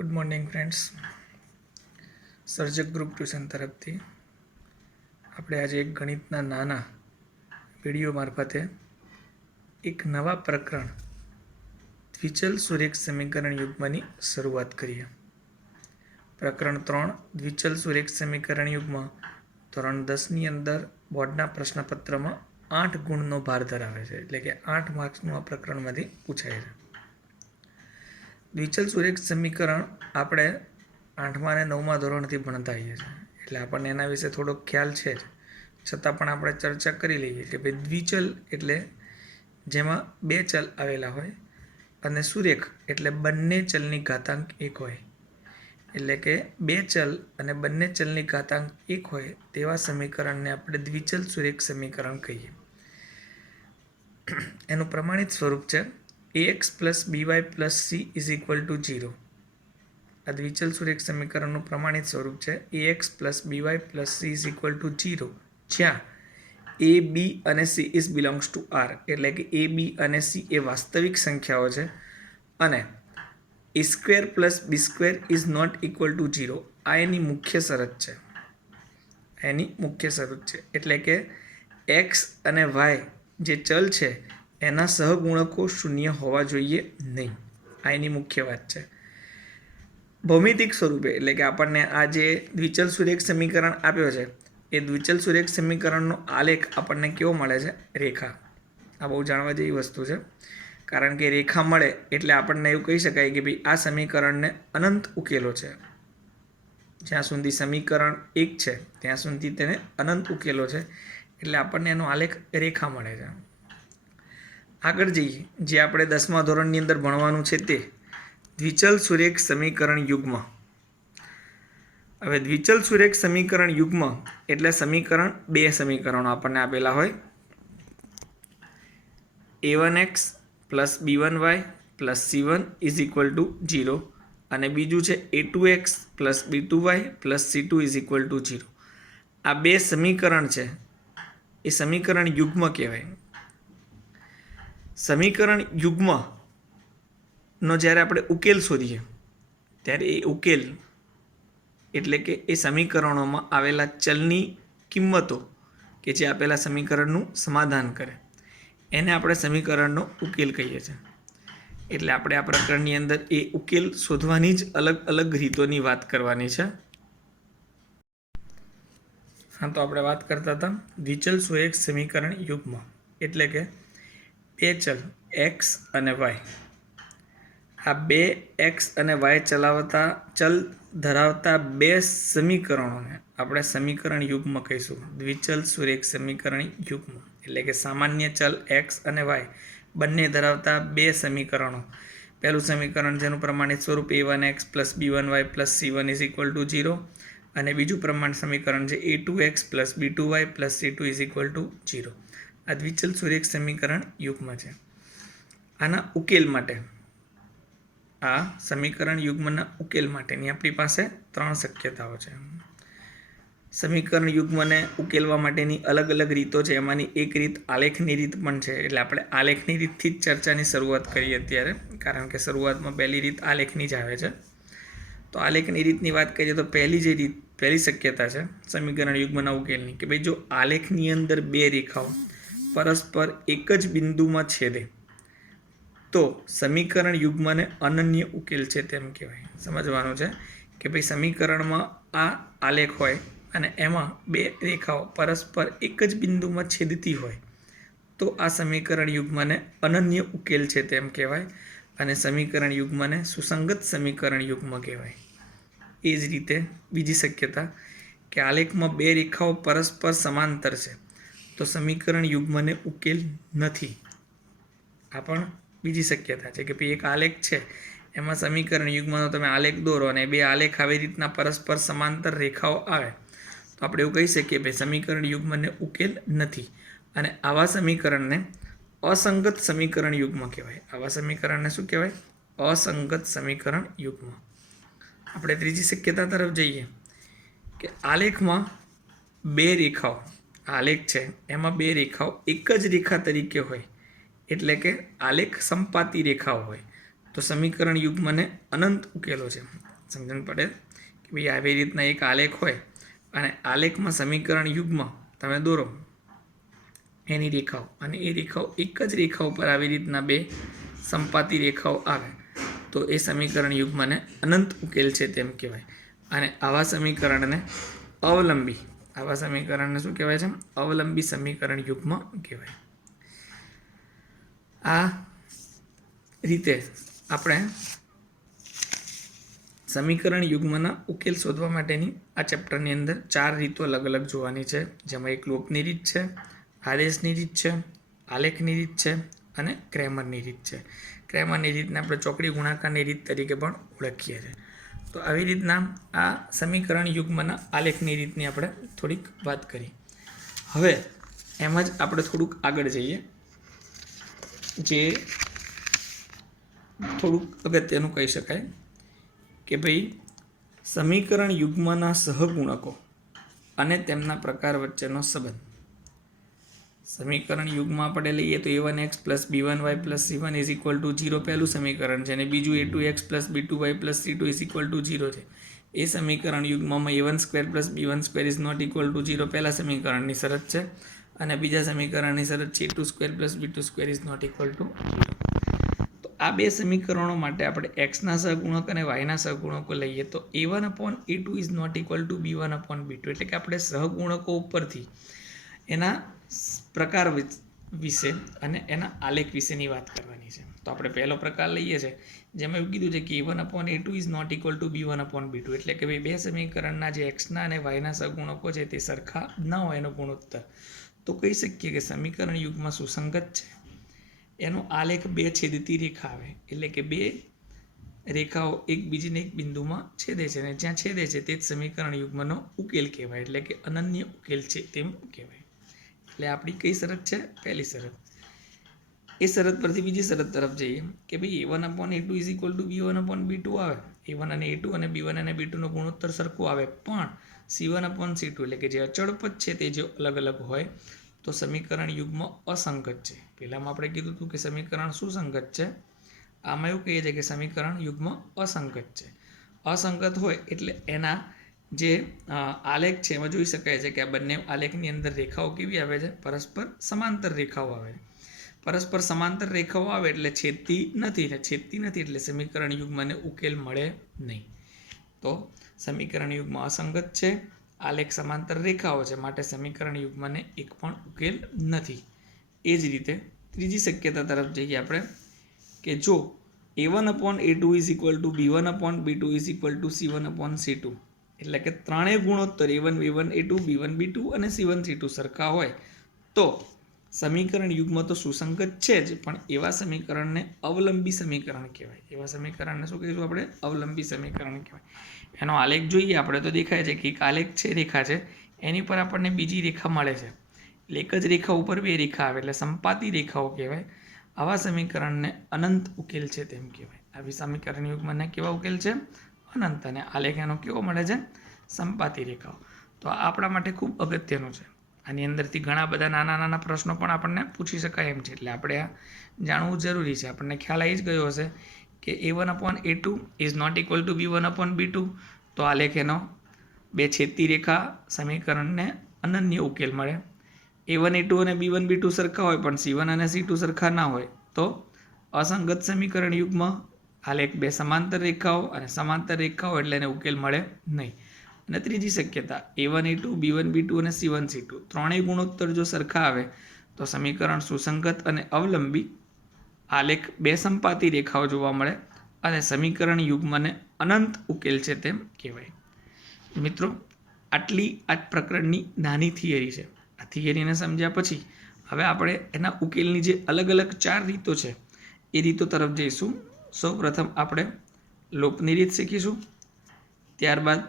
Good morning friends. સર્જક group tuition તરફથી આપણે આજે એક ગણિતના નાના વિડીયો મારફતે એક નવા પ્રકરણ દ્વિચલ સુરેખ સમીકરણ યુગ્મની શરૂઆત કરીએ. પ્રકરણ 3 દ્વિચલ સુરેખ સમીકરણ યુગ્મ ધોરણ 10ની અંદર બોર્ડના પ્રશ્નપત્રમાં 8 ગુણનો ભાર ધરાવે છે, એટલે કે 8 માર્ક્સનું આ પ્રકરણમાંથી પૂછાય છે. દ્વિચલ સુરેખ સમીકરણ આપણે 8મા અને 9મા ધોરણથી ભણતા આવીએ છીએ, એટલે આપણને એના વિશે થોડોક ખ્યાલ છે જ. છતાં પણ આપણે ચર્ચા કરી લઈએ કે ભાઈ દ્વિચલ એટલે જેમાં બે ચલ આવેલા હોય અને સુરેખ એટલે બંને ચલની ઘાતાંક 1 હોય, એટલે કે બે ચલ અને બંને ચલની ઘાતાંક 1 હોય તેવા સમીકરણને આપણે દ્વિચલ સુરેખ સમીકરણ કહીએ. એનું પ્રમાણિત સ્વરૂપ છે ax + by + c = 0. આ દ્વિચલ સુરેખ સમીકરણનું પ્રમાણિત સ્વરૂપ છે ax + by + c = 0, જ્યાં a, b અને c belongs to R, એટલે કે a, b અને c એ વાસ્તવિક સંખ્યાઓ છે અને a² + b² ≠ 0. આ એની મુખ્ય શરત છે. એટલે કે x અને y જે ચલ છે એના સહગુણકો 0 હોવા જોઈએ નહીં. આ એની મુખ્ય વાત છે. ભૌમિતિક સ્વરૂપે, એટલે કે આપણને આ જે દ્વિચલ સુરેખ સમીકરણ આપ્યો છે એ દ્વિચલ સુરેખ સમીકરણનો આલેખ આપણને કેવો મળે છે? રેખા. આ બહુ જાણવા જેવી વસ્તુ છે, કારણ કે રેખા મળે એટલે આપણને એવું કહી શકાય કે ભાઈ આ સમીકરણને અનંત ઉકેલો છે. જ્યાં સુધી સમીકરણ 1 છે ત્યાં સુધી તેને અનંત ઉકેલો છે, એટલે આપણને એનો આલેખ રેખા મળે છે. આગળ જઈએ, જે આપણે 10મા ધોરણની અંદર ભણવાનું છે તે દ્વિચલ સુરેખ સમીકરણ યુગ્મ. હવે દ્વિચલ સુરેખ સમીકરણ યુગ્મ એટલે સમીકરણ બે સમીકરણો આપણને આપેલા હોય, a1x + b1y + c1 = 0 અને બીજું છે a2x + b2y + c2 = 0. આ બે સમીકરણ છે એ સમીકરણ યુગ્મ કહેવાય. સમીકરણ યુગ્મનો જ્યારે આપણે ઉકેલ શોધીએ ત્યારે એ ઉકેલ એટલે કે એ સમીકરણોમાં આવેલા ચલની કિંમતો કે જે આપેલા સમીકરણનું સમાધાન કરે એને આપણે સમીકરણનો ઉકેલ કહીએ છીએ. એટલે આપણે આ પ્રકરણની અંદર એ ઉકેલ શોધવાની જ અલગ અલગ રીતોની વાત કરવાની છે. હા, તો આપણે વાત કરતા હતા દ્વિચલ સુરેખ સમીકરણ યુગ્મ એટલે કે બે ચલ x અને y. આ બે x અને y ચલ ધરાવતા બે સમીકરણોને આપણે સમીકરણ યુગ્મ કહીશું. દ્વિચલ સુરેખ સમીકરણ યુગ્મ એટલે કે સામાન્ય ચલ x અને y બંને ધરાવતા બે સમીકરણો. પહેલું સમીકરણ જેનું પ્રમાણિત સ્વરૂપ a1x + b1y + c1 = 0 અને બીજું પ્રમાણ સમીકરણ છે a2x + b2y + c2 = 0. આ દ્વિચલ સુરેખ સમીકરણ યુગ્મ છે. આના ઉકેલ માટે, આ સમીકરણ યુગ્મના ઉકેલ માટેની આપણી પાસે 3 શક્યતાઓ છે. સમીકરણ યુગ્મને ઉકેલવા માટેની અલગ અલગ રીતો છે. એમાંની એક રીત આલેખની રીત પણ છે, એટલે આપણે આલેખની રીતથી જ ચર્ચાની શરૂઆત કરીએ અત્યારે, કારણ કે શરૂઆતમાં પહેલી રીત આલેખની જ આવે છે. તો આલેખની રીતની વાત કરીએ તો પહેલી શક્યતા છે સમીકરણ યુગ્મના ઉકેલની કે ભાઈ જો આલેખની અંદર બે રેખાઓ પરસ્પર એક જ બિંદુમાં છેદે તો સમીકરણ યુગ્મને અનન્ય ઉકેલ છે તેમ કહેવાય. સમજવાનું છે કે ભાઈ સમીકરણમાં આ આલેખ હોય અને એમાં બે રેખાઓ પરસ્પર એક જ બિંદુમાં છેદતી હોય તો આ સમીકરણ યુગ્મને અનન્ય ઉકેલ છે તેમ કહેવાય અને સમીકરણ યુગ્મને સુસંગત સમીકરણ યુગ્મ કહેવાય. એ જ રીતે બીજી શક્યતા કે આલેખમાં બે રેખાઓ પરસ્પર સમાંતર છે તો સમીકરણ યુગ્મને ઉકેલ નથી. આ પણ બીજી શક્યતા છે કે ભાઈ એક આલેખ છે એમાં સમીકરણ યુગ્મનો તમે આલેખ દોરો અને બે આલેખ આવી રીતના પરસ્પર સમાંતર રેખાઓ આવે તો આપણે એવું કહી શકીએ ભાઈ સમીકરણ યુગ્મને ઉકેલ નથી અને આવા સમીકરણને અસંગત સમીકરણ યુગ્મ કહેવાય. આવા સમીકરણને શું કહેવાય? અસંગત સમીકરણ યુગ્મ. આપણે ત્રીજી શક્યતા તરફ જઈએ કે આલેખમાં બે રેખાઓ, આલેખ છે એમાં બે રેખાઓ એક જ રેખા તરીકે હોય, એટલે કે આલેખ સંપાતી રેખાઓ હોય તો સમીકરણ યુગ્મને અનંત ઉકેલો છે. સમજણ પડે કે ભાઈ આવી રીતના એક આલેખ હોય અને આલેખમાં સમીકરણ યુગ્મ તમે દોરો એની રેખાઓ, અને એ રેખાઓ એક જ રેખા ઉપર આવી રીતના બે સંપાતી રેખાઓ આવે તો એ સમીકરણ યુગ્મને અનંત ઉકેલ છે તેમ કહેવાય. અને આવા સમીકરણને શું કહેવાય છે? અવલંબી સમીકરણ યુગ્મ કહેવાય. આ રીતે આપણે સમીકરણ યુગ્મના ઉકેલ શોધવા માટેની આ ચેપ્ટરની અંદર 4 રીતો અલગ અલગ જોવાની છે, જેમાં એક લોપની રીત છે, આદેશની રીત છે, આલેખની રીત છે અને ક્રેમરની રીત છે. ક્રેમરની રીતને આપણે ચોકડી ગુણાકારની રીત તરીકે પણ ઓળખીએ છીએ. તો આવી રીતના આ સમીકરણ યુગ્મના આલેખની રીતની આપણે થોડીક વાત કરી. હવે એમ જ આપણે થોડુંક આગળ જઈએ, જે થોડુંક અગત્યનું કહી શકાય કે ભાઈ સમીકરણ યુગ્મના સહગુણકો અને તેમના પ્રકાર વચ્ચેનો સંબંધ. સમીકરણ યુગ્મ આપણે લઈએ તો a1x plus b1y plus c1 is equal to 0 પહેલું સમીકરણ છે, અને બીજું a2x plus b2y plus c2 is equal to 0 છે. એ સમીકરણ યુગ્મમાં a1 square plus b1 square is not equal to 0 પહેલા સમીકરણની શરત છે, અને બીજા સમીકરણની શરત છે a2 square plus b2 square is not equal to 0. તો આ બે સમીકરણો માટે આપણે એક્સના સહગુણક અને વાયના સહગુણકો લઈએ તો a1 upon a2 is not equal to b1 upon b2, એટલે કે આપણે સહગુણકો ઉપરથી એના પ્રકાર વિશે અને એના આલેખ વિશેની વાત કરવાની છે. તો આપણે પહેલો પ્રકાર લઈએ છીએ, જેમાં એવું કીધું છે કે a1 upon a2 is not equal to b1 upon b2, એટલે કે ભાઈ બે સમીકરણના જે એક્સના અને વાયના સહગુણકો છે તે સરખા ન હોય એનો ગુણોત્તર. તો કહી શકીએ કે સમીકરણ યુગમાં સુસંગત છે. એનો આલેખ બે છેદતી રેખા આવે, એટલે કે બે રેખાઓ એકબીજીને એક બિંદુમાં છેદે છે, અને જ્યાં છેદે છે તે જ સમીકરણ યુગ્મનો ઉકેલ કહેવાય, એટલે કે અનન્ય ઉકેલ છે તેમ કહેવાય. એટલે આપણી કઈ શરત છે? પહેલી શરત. એ શરત પરથી બીજી શરત તરફ જઈએ કે ભાઈ a1 upon a2 is equal to b1 upon b2 આવે. a1 અને a2 અને b1 અને b2નો ગુણોત્તર સરખો આવે, પણ c1 અપોન c2 એટલે કે જે અચળ પદ છે તે જો અલગ અલગ હોય તો સમીકરણ યુગ્મ અસંગત છે. પહેલામાં આપણે કીધું હતું કે સમીકરણ સુસંગત છે, આમાં એવું કહીએ છીએ કે સમીકરણ યુગ્મ અસંગત છે. અસંગત હોય એટલે એના જે આલેખ છે એમાં જોઈ શકાય છે કે આ બંને આલેખની અંદર રેખાઓ કેવી આવે છે? પરસ્પર સમાંતર રેખાઓ આવે છે. પરસ્પર સમાંતર રેખાઓ આવે એટલે છેદતી નથી, ને છેદતી નથી એટલે સમીકરણ યુગ્મને ઉકેલ મળે નહીં. તો સમીકરણ યુગ્મ અસંગત છે, આલેખ સમાંતર રેખાઓ છે, માટે સમીકરણ યુગ્મને એક પણ ઉકેલ નથી. એ જ રીતે ત્રીજી શક્યતા તરફ જઈએ આપણે કે જો a1 upon a2 is equal to b1 upon b2 is equal two c1 upon c2, એટલે કે ત્રણેય ગુણોત્તર a1 b1 a2 b1 b2 અને c1 c2 સરખા હોય તો સમીકરણ યુગ્મ તો સુસંગત છે જ, પણ એવા સમીકરણને અવલંબી સમીકરણ કહેવાય. એવા સમીકરણને શું કહીશું આપણે? અવલંબી સમીકરણ કહેવાય. એનો આલેખ જોઈએ આપણે તો દેખાય છે કે એક આલેખ છે, રેખા છે, એની પર આપણને બીજી રેખા મળે છે, એટલે એક જ રેખા ઉપર બે રેખા આવે એટલે સંપાતી રેખાઓ કહેવાય. આવા સમીકરણને અનંત ઉકેલ છે તેમ કહેવાય. આવી સમીકરણ યુગ્મને કેવા ઉકેલ છે? અનંત. અને આલેખ એનો કેવો મળે છે? સંપાતી રેખાઓ. તો આ આપણા માટે ખૂબ અગત્યનું છે. આની અંદરથી ઘણા બધા નાના નાના પ્રશ્નો પણ આપણને પૂછી શકાય એમ છે, એટલે આપણે આ જાણવું જરૂરી છે. આપણને ખ્યાલ આવી જ ગયો હશે કે a1 upon a2 is not equal to b1 upon b2, તો આલેખ એનો બે છેદતી રેખા સમીકરણને અનન્ય ઉકેલ મળે. a1 a2 અને b1 b2 સરખા હોય પણ c1 અને c2 સરખા ના હોય તો અસંગત સમીકરણ યુગ્મ. આલેખ બે સમાંતર રેખાઓ અને સમાંતર રેખાઓ એટલે એને ઉકેલ મળે નહીં. અને ત્રીજી શક્યતા a1 a2 b1 b2 અને c1 c2 ત્રણેય ગુણોત્તર જો સરખા આવે તો સમીકરણ સુસંગત અને અવલંબી. આલેખ બે સંપાતી રેખાઓ જોવા મળે અને સમીકરણ યુગ્મને અનંત ઉકેલ છે તેમ કહેવાય. મિત્રો, આટલી આ પ્રકરણની નાની થિયરી છે. આ થિયરીને સમજ્યા પછી હવે આપણે એના ઉકેલની જે અલગ અલગ 4 રીતો છે એ રીતો તરફ જઈશું. સૌ પ્રથમ આપણે લોપની રીત શીખીશું, ત્યારબાદ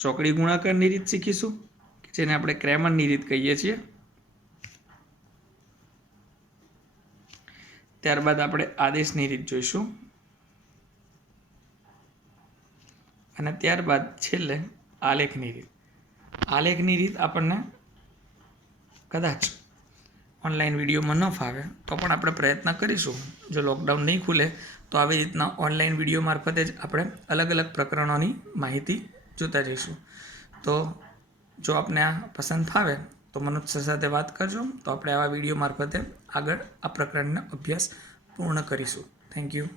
ચોકડી ગુણાકારની રીત શીખીશું, જેને આપણે ક્રેમરની રીત કહીએ છીએ. ત્યારબાદ આપણે આદેશની રીત જોઈશું, અને ત્યારબાદ છેલ્લે આલેખની રીત. આલેખની રીત આપણને કદાચ ઓનલાઈન વિડીયોમાં ન ફાવે તો પણ આપણે પ્રયત્ન કરીશું. જો લોકડાઉન નહીં ખુલે તો આવી રીતના ઓનલાઈન વિડીયો મારફતે જ આપણે અલગ અલગ પ્રકરણોની માહિતી જોતા જઈશું. તો જો આપને આ પસંદ ફાવે તો મનોજ સર સાથે વાત કરજો, તો આપણે આવા વિડીયો મારફતે આગળ આ પ્રકરણનો અભ્યાસ પૂર્ણ કરીશું. Thank you.